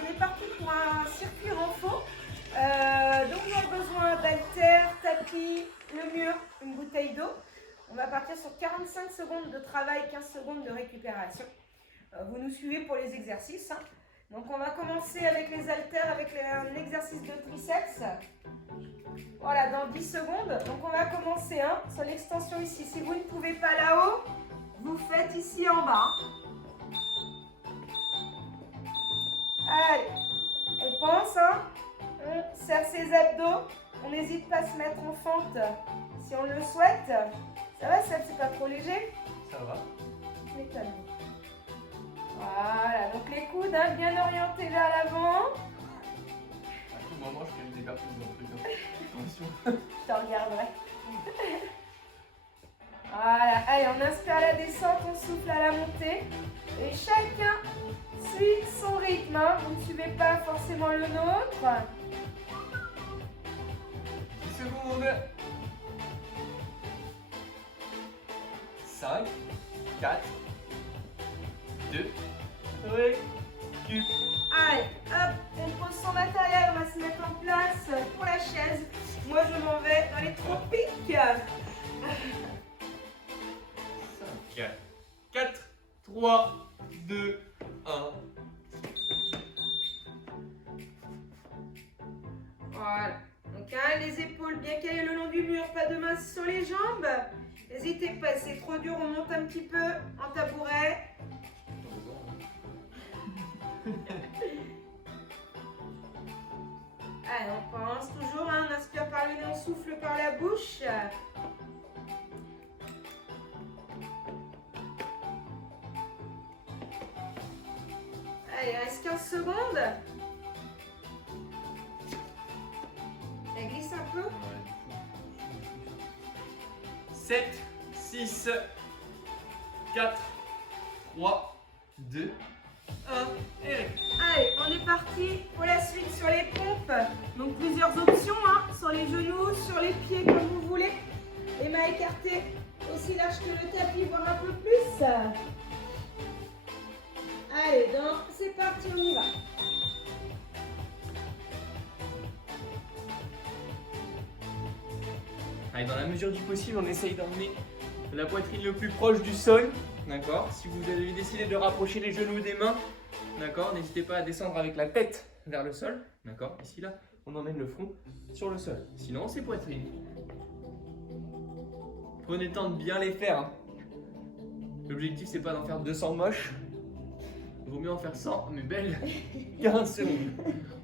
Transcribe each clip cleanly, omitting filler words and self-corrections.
on est parti pour un circuit renfort. Donc on a besoin d'haltères, tapis, le mur, une bouteille d'eau. On va partir sur 45 secondes de travail, 15 secondes de récupération. Vous nous suivez pour les exercices. Donc on va commencer avec les haltères, avec un exercice de triceps. Voilà, dans 10 secondes. Donc on va commencer sur l'extension ici. Si vous ne pouvez pas là-haut, vous faites ici en bas. Allez, on pense, on serre ses abdos. On n'hésite pas à se mettre en fente si on le souhaite. Ça va, Seb, c'est pas trop léger? Ça va. M'étonne. Voilà, donc les coudes bien orientés vers l'avant. À tout moment, je fais des cartons dans le truc. Attention. Je te regarderai. Voilà, allez, on inspire à la descente, on souffle à la montée. Et chacun suit son rythme. Vous ne suivez pas forcément le nôtre. 10 secondes. 5, 4, 2, récup. Allez, hop, on pose son matériel, on va se mettre en place pour la chaise. Moi, je m'en vais dans les tropiques. 5, 4, 3, 2, 1. Voilà. Donc, les épaules bien calées le long du mur, pas de main sur les jambes. N'hésitez pas, c'est trop dur, on monte un petit peu en tabouret. Allez, on pense toujours, on inspire par le nez, on souffle par la bouche. Allez, il reste 15 secondes. Ça glisse un peu. 7, 6, 4, 3, 2, 1 et Allez, on est parti pour la suite sur les pompes. Donc plusieurs options, sur les genoux, sur les pieds comme vous voulez. Les mains écartées aussi large que le tapis, voire un peu plus. Allez, donc c'est parti, on y va. Allez, dans la mesure du possible, on essaye d'emmener la poitrine le plus proche du sol. D'accord. Si vous avez décidé de rapprocher les genoux des mains, d'accord, n'hésitez pas à descendre avec la tête vers le sol. D'accord. Ici, là, on emmène le front sur le sol. Sinon, c'est poitrine. Prenez le temps de bien les faire. L'objectif, c'est pas d'en faire 200 moches. Il vaut mieux en faire 100, mais belle 15 secondes.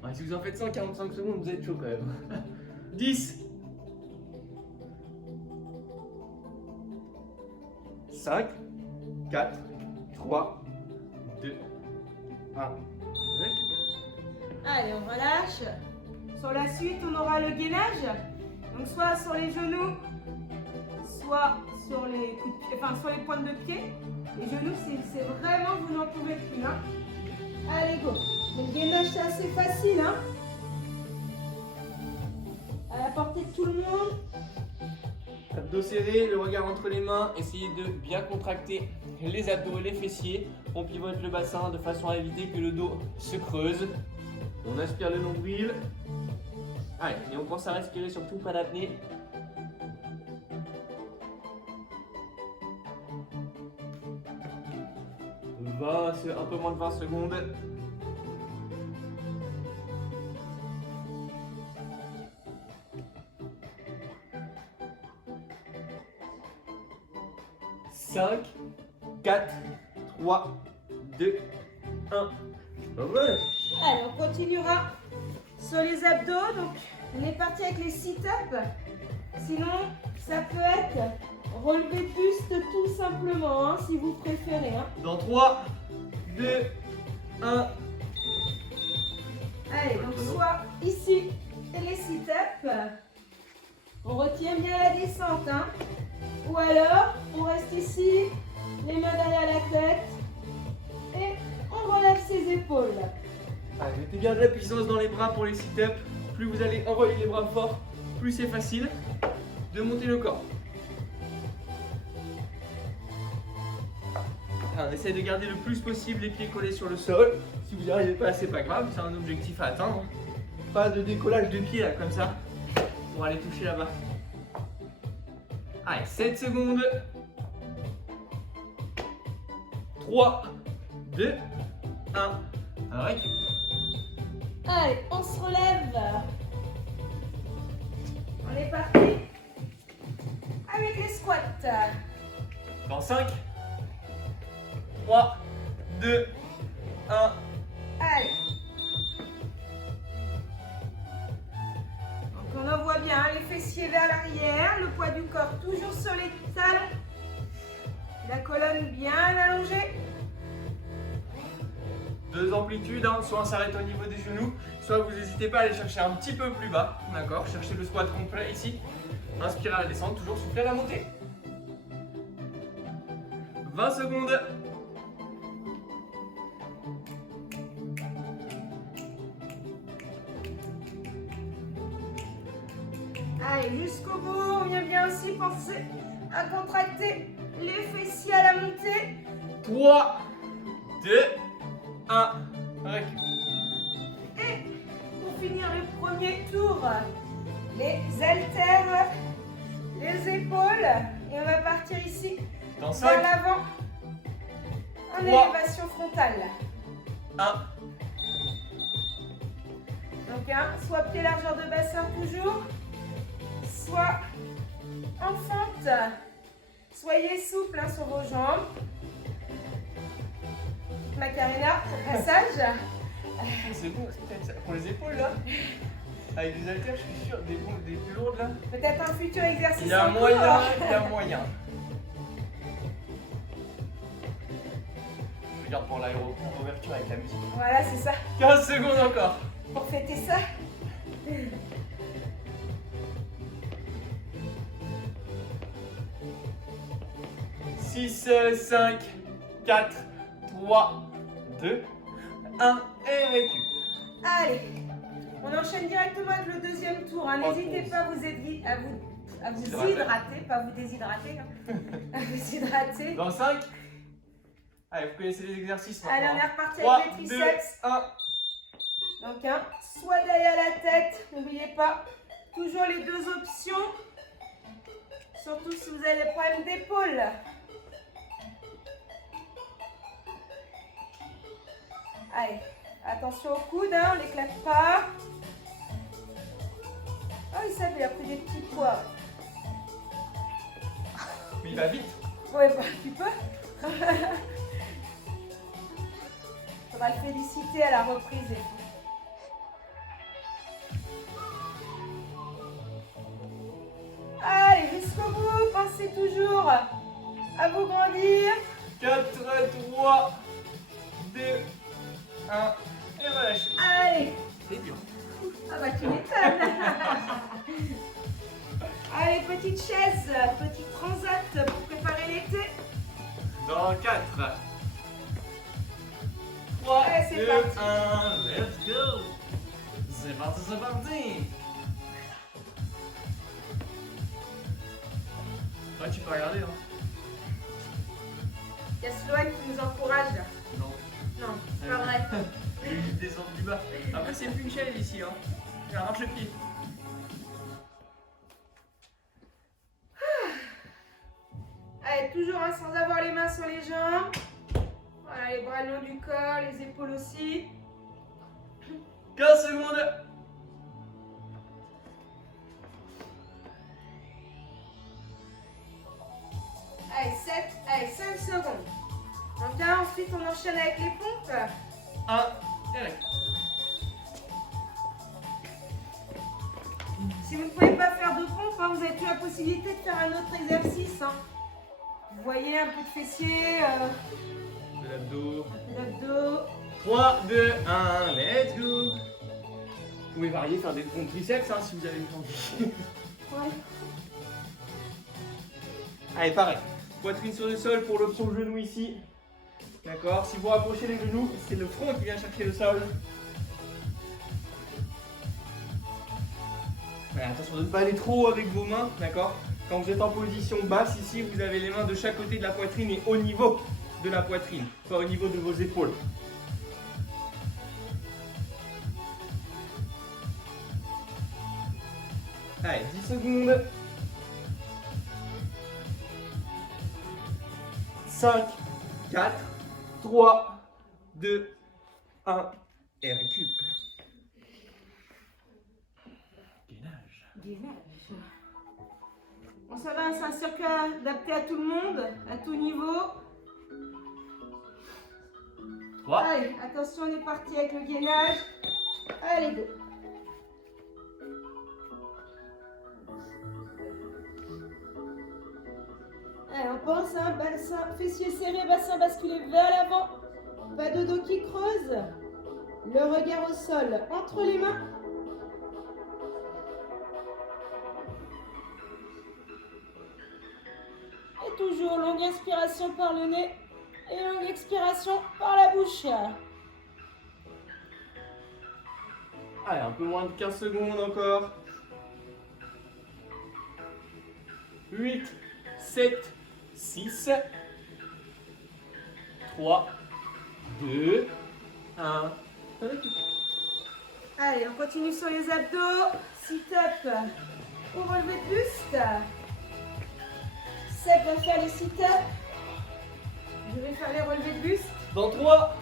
Ouais, si vous en faites 100, 45 secondes, vous êtes chaud quand même. 10. 5, 4, 3, 2, 1. Allez, on relâche. Sur la suite, on aura le gainage. Donc soit sur les genoux, soit sur les coudes de pied, sur les pointes de pied. Les genoux, c'est vraiment, vous n'en pouvez plus. Allez, go. Le gainage, c'est assez facile. À la portée de tout le monde. Abdos serrés, le regard entre les mains, essayez de bien contracter les abdos et les fessiers. On pivote le bassin de façon à éviter que le dos se creuse. On inspire le nombril. Allez, et on pense à respirer surtout, pas d'apnée. Un peu moins de 20 secondes. Cinq, 4, 3, 2, 1. Allez, on continuera sur les abdos. Donc, on est parti avec les sit-ups. Sinon, ça peut être relevé de buste tout simplement, si vous préférez. Dans 3, 2, 1. Allez, donc soit ici, les sit-ups. On retient bien la descente. Ou alors, on reste ici, les mains derrière la tête. Et on relève ses épaules. Allez, mettez bien de la puissance dans les bras pour les sit-ups. Plus vous allez envoyer les bras fort, plus c'est facile de monter le corps. On essaie de garder le plus possible les pieds collés sur le sol. Si vous n'y arrivez pas, c'est pas grave, c'est un objectif à atteindre. Pas de décollage de pied là, comme ça, pour aller toucher là-bas. Allez, 7 secondes. 3, 2, 1. Récup. Allez, on se relève. On est parti avec les squats. Dans 5, 3, 2, 1. Allez. Donc on envoie bien les fessiers vers l'arrière, le poids du corps toujours sur les talons, la colonne bien allongée. 2 amplitudes, hein. Soit on s'arrête au niveau des genoux, soit vous n'hésitez pas à aller chercher un petit peu plus bas. D'accord, cherchez le squat complet ici. Inspirez à la descente, toujours soufflez à la montée. 20 secondes. Allez, jusqu'au bout, on vient bien aussi penser à contracter les fessiers à la montée. 3, 2, 1. Récup. Et pour finir le premier tour, les haltères, les épaules. Et on va partir ici, Dans vers 5, l'avant, en 3. élévation frontale. 1. Donc, soit pied largeur de bassin toujours, soit en fente. Soyez souple sur vos jambes. Macarena, au passage. C'est bon, c'est peut-être pour les épaules là. Avec les haltères, je suis sûr, des plus lourdes là. Peut-être un futur exercice. Il y a en moyen, cours. il y a moyen. Je regarde pour l'aéroport, ouverture avec la musique. Voilà, c'est ça. 15 secondes encore. Pour fêter ça. 6, 5, 4, 3, 2, 1 et récup. Allez, on enchaîne directement avec le deuxième tour. Hein. N'hésitez pas à vous hydrater, pas vous déshydrater, hein. À vous hydrater. Dans 5. Allez, vous connaissez les exercices maintenant. Allez, on est reparti 3, avec les 2, triceps. 1. Donc, soit derrière la tête, n'oubliez pas, toujours les deux options. Surtout si vous avez des problèmes d'épaule. Allez, attention au coude, hein, on n'éclate pas. Oh, il savait, il a pris des petits poids. Mais il va vite. Ouais, bah, tu peux. Faudra le féliciter à la reprise. Allez, jusqu'au bout, pensez toujours à vous grandir. 4, 3, 2, 1. Et relâchez. Allez. C'est dur. Ah bah tu m'étonnes. Allez, petite chaise, petite transat pour préparer l'été. Dans 4, 3, Allez, c'est 2, parti. 1. Let's go. C'est parti, c'est parti. Ouais, tu peux regarder, hein. Il y a Sloane qui nous encourage. Non. Non, c'est pas vrai. Je vais juste descendre du bas. Après, c'est plus une chaise ici, hein. Regarde le pied. Allez, toujours hein, sans avoir les mains sur les jambes. Voilà, les bras le long du corps, les épaules aussi. 15 secondes. Allez, 7, allez, 5 secondes. Donc là, ensuite, on enchaîne avec les pompes. 1. Et reste. Si vous ne pouvez pas faire de pompe, hein, vous avez toujours la possibilité de faire un autre exercice. Hein. Vous voyez un peu de fessier, De l'abdos. d'abdos. 3, 2, 1, let's go. Vous pouvez varier, faire des pompes triceps hein, si vous avez le temps. Ouais. Allez, pareil. Poitrine sur le sol pour l'option genou ici. D'accord. Si vous rapprochez les genoux, c'est le front qui vient chercher le sol. Voilà, attention de ne pas aller trop haut avec vos mains, d'accord. Quand vous êtes en position basse ici, vous avez les mains de chaque côté de la poitrine et au niveau. de la poitrine, pas au niveau de vos épaules. Allez, 10 secondes. 5, 4, 3, 2, 1 et récup. Gainage. Bon, ça va, c'est un circuit adapté à tout le monde, à tout niveau. 3. Allez, attention, on est parti avec le gainage. Allez, go. Allez, on pense, hein, bassin, fessier serré, bassin basculé vers l'avant. Pas de dos qui creuse. Le regard au sol entre les mains. Et toujours longue inspiration par le nez et longue expiration par la bouche. Allez, un peu moins de 15 secondes encore. 8, 7, 6, 3, 2, 1. Allez, on continue sur les abdos. Sit-up au relevé de buste. Seb va faire les sit-up. Je vais faire les relevés de buste. Dans 3,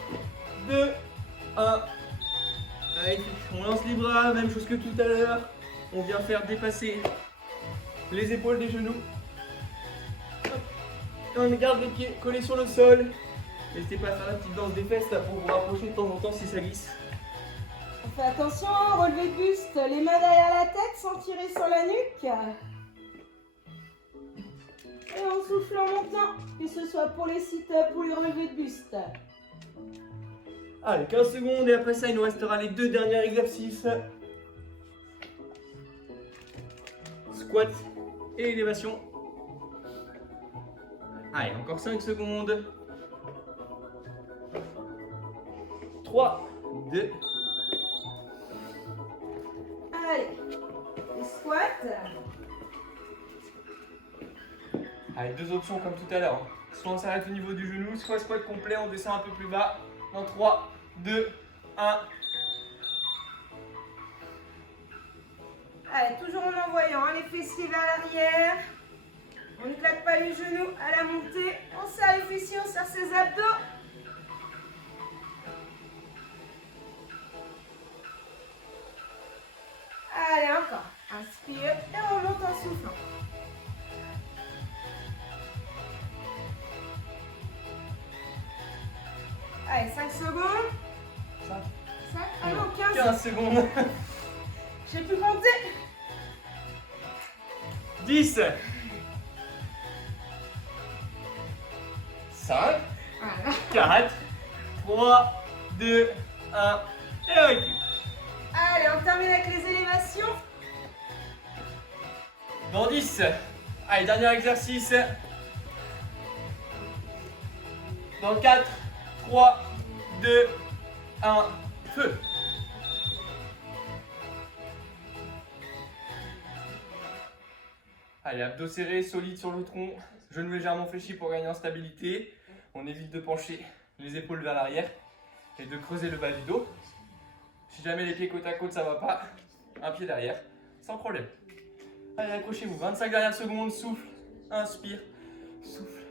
2, 1. Allez, on lance les bras, même chose que tout à l'heure. On vient faire dépasser les épaules des genoux. Hop. Et on garde les pieds collés sur le sol. N'hésitez pas à faire la petite danse des fesses là, pour vous rapprocher de temps en temps si ça glisse. On fait attention, relevé de buste, les mains derrière la tête sans tirer sur la nuque. Et on souffle en montant, que ce soit pour les sit-up ou les relevés de buste. Allez, 15 secondes et après ça, il nous restera les deux derniers exercices. Squat et élévation. Allez, encore 5 secondes. 3, 2. Allez, les squats. Allez, deux options comme tout à l'heure. Soit on s'arrête au niveau du genou, soit squat complet, on descend un peu plus bas. Dans 3, 2, 1. Allez, toujours en envoyant hein, les fessiers vers l'arrière. On ne claque pas les genoux à la montée. On serre les fessiers, on serre ses abdos. Allez, encore. Inspire et on remonte en soufflant. Allez, 5 secondes. 5. Ah non, 15. 15 secondes. J'ai pu compter. 10. 5, Voilà. 4, 3, 2, 1. Et récup. Allez, on termine avec les élévations. Dans 10. Allez, dernier exercice. Dans 4, 3, 2, 1. Feu. Allez, abdos serrés, solides sur le tronc. Genoux légèrement fléchis pour gagner en stabilité. On évite de pencher les épaules vers l'arrière et de creuser le bas du dos. Si jamais les pieds côte à côte, ça va pas, un pied derrière, sans problème. Allez, accrochez-vous, 25 dernières secondes, souffle, inspire, souffle.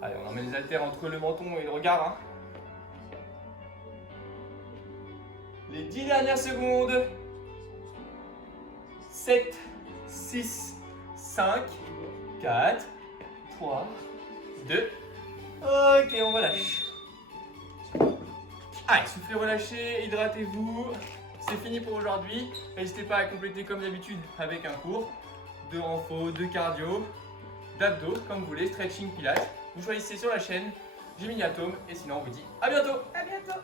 Allez, on emmène les haltères entre le menton et le regard. Hein. Les 10 dernières secondes. 7, 6, 5, 4, 3, 2. Ok, on relâche. Allez, soufflez, relâchez, hydratez-vous. C'est fini pour aujourd'hui. N'hésitez pas à compléter comme d'habitude avec un cours de renfo, de cardio, d'abdos, comme vous voulez, stretching, pilates. Vous choisissez sur la chaîne. J'ai mis Atome et sinon on vous dit à bientôt. À bientôt.